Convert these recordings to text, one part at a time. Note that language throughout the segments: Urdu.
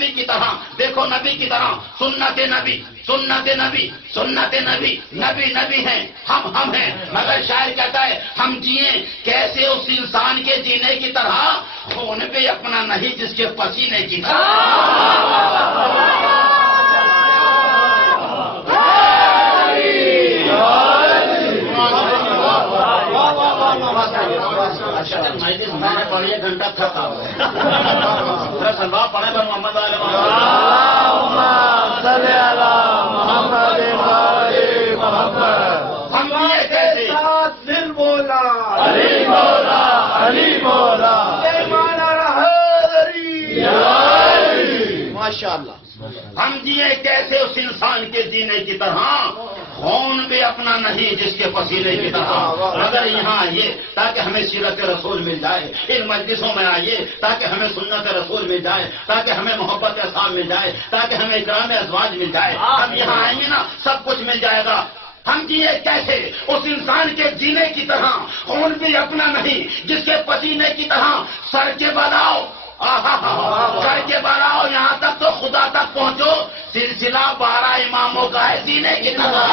نبی کی طرح، دیکھو نبی کی طرح، سنت نبی سنت نبی سنت نبی، نبی نبی ہیں، ہم ہیں، مگر شاعر کہتا ہے ہم جئیں کیسے اس انسان کے جینے کی طرح، خون بھی اپنا نہیں جس کے پسینے کی طرح۔ میں نے پڑھی ایک گھنٹہ تھکا ہوا ہے، سلوا پڑھے پر محمد علی محمد، ہم یہ کیسے دل بولا علی مولا علی مولا ماشاء اللہ۔ ہم جیے کیسے اس انسان کے جینے کی طرح، خون بھی اپنا نہیں جس کے پسینے کی طرح۔ اگر یہاں آئیے تاکہ ہمیں سیرت رسول مل جائے، ان مجلسوں میں آئیے تاکہ ہمیں سنت رسول مل جائے، تاکہ ہمیں محبت اصحاب مل جائے، تاکہ ہمیں اکرام ازواج مل جائے۔ ہم یہاں آئیں گے نا سب کچھ مل جائے گا۔ ہم جیے کیسے اس انسان کے جینے کی طرح، خون بھی اپنا نہیں جس کے پسینے کی طرح، سر کے بلاؤ سر کے بلاؤ یہاں تک تو خدا تک پہنچو، سلسلہ 12 اماموں کا ہے جینے کی طرح۔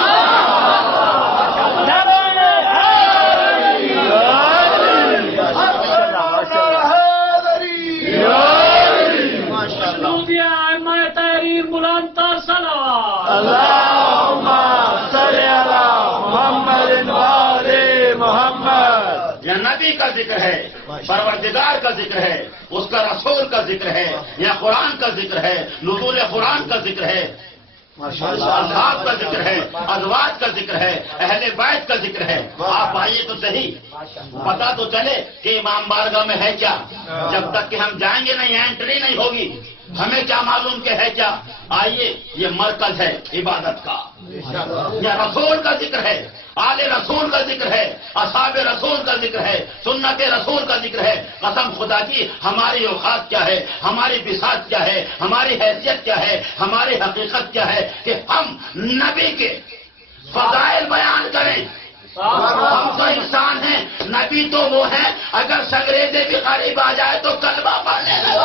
نبی کا ذکر ہے، پروردگار کا ذکر ہے، اس کا رسول کا ذکر ہے، یا قرآن کا ذکر ہے، نزول قرآن کا ذکر ہے، اصحاب کا ذکر ہے، ازواج کا ذکر ہے، اہل بیت کا ذکر ہے۔ آپ آئیے تو صحیح، پتا تو چلے کہ امام بارگاہ میں ہے کیا۔ جب تک کہ ہم جائیں گے نہیں انٹری نہیں ہوگی، ہمیں کیا معلوم کہ ہے کیا۔ آئیے، یہ مرکز ہے عبادت کا، یہ رسول کا ذکر ہے، آل رسول کا ذکر ہے، اصحاب رسول کا ذکر ہے، سنت رسول کا ذکر ہے۔ قسم خدا کی ہماری اوقات کیا ہے، ہماری بساط کیا ہے، ہماری حیثیت کیا ہے، ہماری حقیقت کیا ہے کہ ہم نبی کے فضائل بیان کریں۔ ہم تو انسان ہیں، نبی تو وہ ہیں اگر سنگریزے بھی قریب آ جائے تو کلمہ پڑھنے لگے۔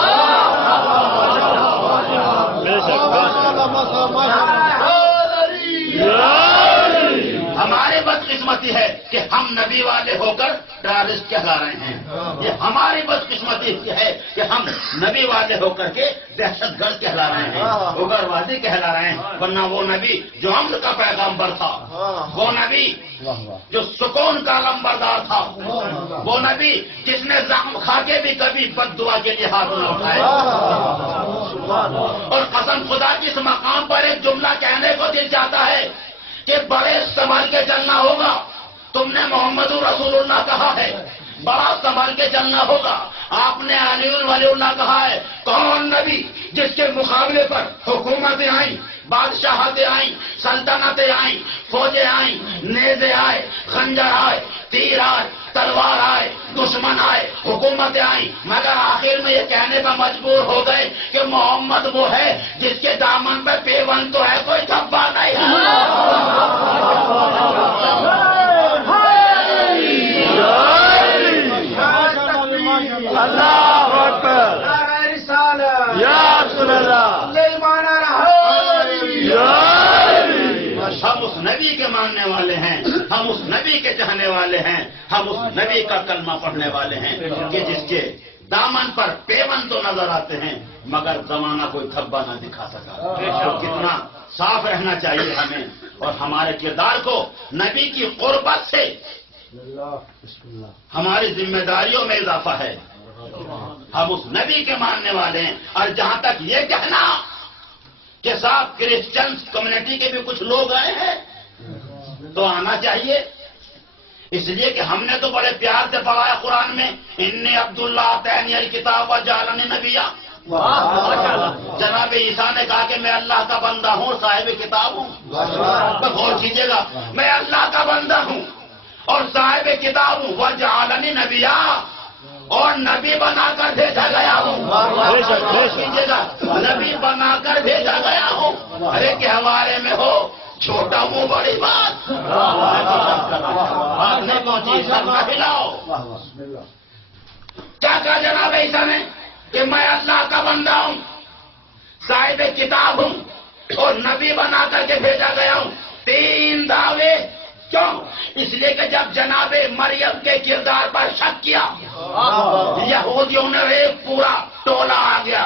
ہمارے بدقسمتی ہے کہ ہم نبی والے ہو کر ٹیررسٹ کہلا رہے ہیں، یہ ہماری بدقسمتی ہے کہ ہم نبی والے ہو کر کے دہشت گرد کہلا رہے ہیں، اگروادی کہلا رہے ہیں۔ ورنہ وہ نبی جو امن کا پیغامبر تھا، وہ نبی جو سکون کا لمبردار تھا، وہ نبی جس نے زخم کھا کے بھی کبھی بد دعا کے لیے ہاتھ نہ اٹھائے۔ اور قسم خدا کی اس مقام پر ایک جملہ کہنے کو دل چاہتا ہے کہ بڑے سنبھل کے چلنا ہوگا۔ تم نے محمد رسول اللہ کہا ہے، بڑا سنبھل کے چلنا ہوگا۔ آپ نے علی ولی اللہ کہا ہے، کون نبی جس کے مقابلے پر حکومتیں آئیں، بادشاہتیں آئیں، سلطنتیں آئیں، فوجیں آئیں، نیزے آئے، خنجر آئے، تیر آئے، تلوار آئے، دشمن آئے، حکومتیں آئیں، مگر آخر میں یہ کہنے پر مجبور ہو گئے کہ محمد وہ ہے جس کے دامن پہ پیون تو ہے کوئی دھبا نہیں ہے۔ اللہ اکبر، یا رسول اللہ، ہم اس نبی کے ماننے والے ہیں، ہم اس نبی کے چاہنے والے ہیں، ہم اس نبی کا کلمہ پڑھنے والے ہیں کہ جس کے دامن پر پیون تو نظر آتے ہیں مگر زمانہ کوئی دھبا نہ دکھا سکا۔ تو کتنا صاف رہنا چاہیے ہمیں، اور ہمارے کردار کو نبی کی قربت سے ہماری ذمہ داریوں میں اضافہ ہے۔ ہم اس نبی کے ماننے والے ہیں۔ اور جہاں تک یہ کہنا کہ صاحب کرسچن کمیونٹی کے بھی کچھ لوگ آئے ہیں تو آنا چاہیے، اس لیے کہ ہم نے تو بڑے پیار سے پڑھا ہے قرآن میں، انی عبداللہ آتینی الکتاب وجعلنی نبیا۔ جناب عیسیٰ نے کہا کہ میں اللہ کا بندہ ہوں، صاحب کتاب ہوں۔ غور کیجیے گا، میں اللہ کا بندہ ہوں اور صاحب کتاب ہوں، وجعلنی نبیا، اور نبی بنا کر بھیجا گیا ہوں۔ کیجیے گا، نبی بنا کر بھیجا گیا ہوں۔ ارے کے حوالے میں ہو چھوٹا منہ بڑی بات، بات نہیں پہنچی، سب کا ہلاؤ۔ کیا کہا جناب عیسیٰ نے کہ میں اللہ کا بندہ ہوں، صاحب کتاب ہوں اور نبی بنا کر کے بھیجا گیا ہوں. 3 دعوے. کیوں؟ اس لیے کہ جب جناب مریم کے کردار پر شک کیا یہودیوں نے ایک پورا ٹولہ آ گیا,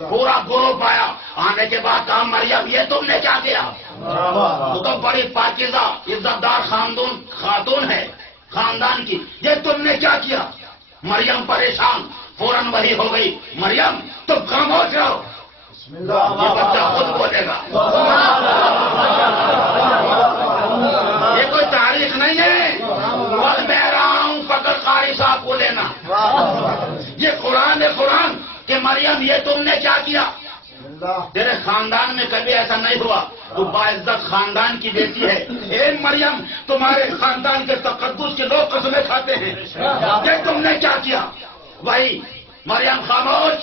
پورا گروپ آیا. آنے کے بعد کہا مریم یہ تم نے کیا کیا؟ وہ تو بڑی پاکیزہ عزت دار خاتون ہے خاندان کی, یہ تم نے کیا کیا؟ مریم پریشان, فوراً وہی ہو گئی, مریم تم خاموش رہو, یہ بچہ خود بولے گا. یہ کوئی تاریخ نہیں ہے, بس میں رہا ہوں, فقط قاری صاحب کو لینا. یہ قرآن ہے, قرآن کہ مریم یہ تم نے کیا کیا؟ تیرے خاندان میں کبھی ایسا نہیں ہوا, تو باعزت خاندان کی بیٹی ہے. اے مریم تمہارے خاندان کے تقدس کے لوگ قسمیں کھاتے ہیں, یہ تم نے کیا کیا؟ وہی مریم خاموش.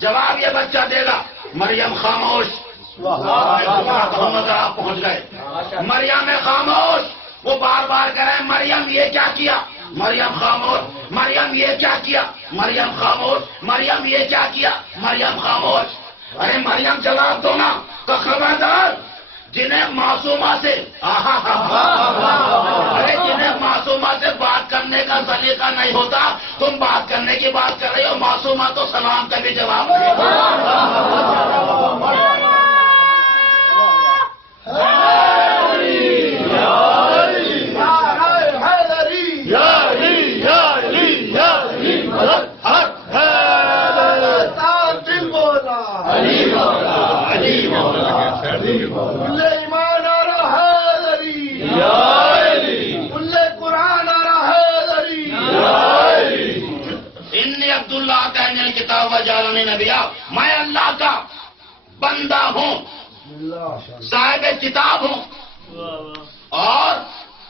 جواب یہ بچہ دے گا, مریم خاموش. آپ پہنچ گئے. مریم خاموش. وہ بار بار کہہ رہے ہیں مریم یہ کیا کیا؟ مریم خاموش. مریم یہ کیا کیا؟ مریم خاموش. مریم یہ کیا کیا؟ مریم خاموش. ارے مریم جواب دو نا. تو خبردار جنہیں معصومہ سے ارے جنہیں معصومہ سے بات کرنے کا سلیقہ نہیں ہوتا, تم بات کرنے کی بات کر رہے ہو, معصومہ تو سلام کا بھی جواب دے. ایمان آ رہا قرآن آ رہا. انی عبداللہ کہنے الکتاب وجعلنی نبیا, میں اللہ کا بندہ ہوں, صاحب کتاب ہوں اور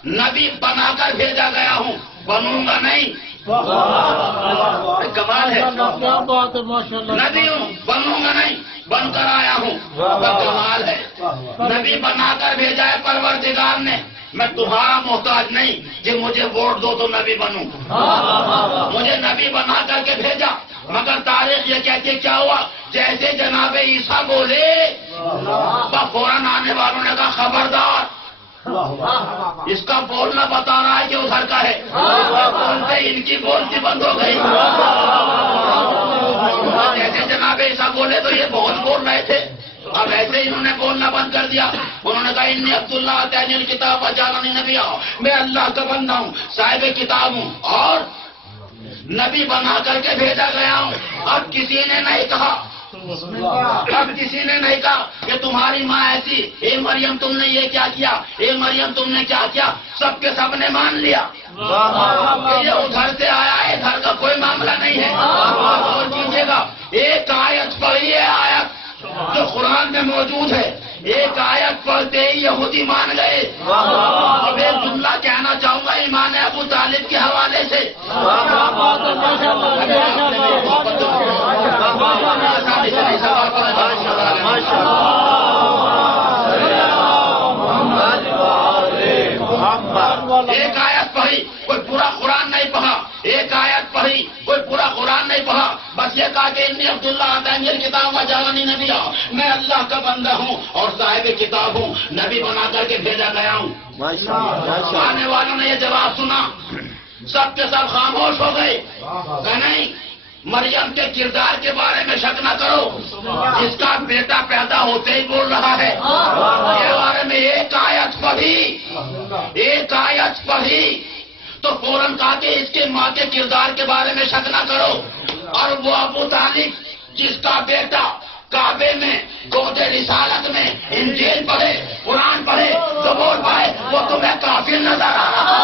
نبی بنا کر بھیجا گیا ہوں. بنوں گا نہیں, کمال ہے. نبی ہوں, بنوں گا نہیں, بن کر آیا ہوں. کمال ہے. نبی بنا کر بھیجا ہے پروردگار نے. میں تمہارا محتاج نہیں کہ مجھے ووٹ دو تو نبی بنوں. مجھے نبی بنا کر کے بھیجا, مگر تاریخ یہ کہتی ہے کیا ہوا؟ جیسے جناب عیسیٰ بولے فوراً آنے والوں نے کہا خبردار, اس کا بولنا بتا رہا ہے کہ ادھر کا ہے. بولتے ان کی بولتی بند ہو گئی. جیسے جناب عیسیٰ بولے تو یہ بہت بول رہے تھے, اب ایسے انہوں نے بولنا بند کر دیا. انہوں نے کہا انی عبداللہ آتانی الکتاب وجعلنی نبیا, میں اللہ کا بندہ ہوں, صاحب کتاب ہوں اور نبی بنا کر کے بھیجا گیا ہوں. اب کسی نے نہیں کہا, اب کسی نے نہیں کہا کہ تمہاری ماں ایسی, اے مریم تم نے یہ کیا کیا, اے مریم تم نے کیا کیا. سب کے سب نے مان لیا کہ یہ ادھر سے آیا ہے, ادھر کا کوئی معاملہ نہیں ہے. اور کیجیے گا, ایک آیت پڑھی ہے, آیت جو قرآن میں موجود ہے, ایک آیت پڑھتے ہی یہودی مان گئے. اب ایک جملہ کہنا چاہوں گا ایمان ابو طالب کے حوالے سے. ایک آیت پڑھی, کوئی پورا قرآن نہیں پڑھا. ایک آیت پڑھی, کوئی پورا قرآن نہیں پڑھا. بس یہ کہا کہ انی عبداللہ آتانی الکتاب وجعلنی نبیا, میں اللہ کا بندہ ہوں اور صاحب کتاب ہوں, نبی بنا کر کے بھیجا گیا ہوں. آنے والوں نے یہ جواب سنا, سب کے سب خاموش ہو گئے. کہ نہیں, مریم کے کردار کے بارے میں شک نہ کرو, جس کا بیٹا پیدا ہوتے ہی بول رہا ہے. کے بارے میں ایک آیت پڑھی تو فوراً کہا کہ اس کے ماں کے کردار کے بارے میں شک نہ کرو. اور وہ ابو طالب جس کا بیٹا کعبے میں گود رسالت میں انجیل پڑھے, قرآن پڑھے, زبور پڑھے, وہ تمہیں کافر نظر آ رہا.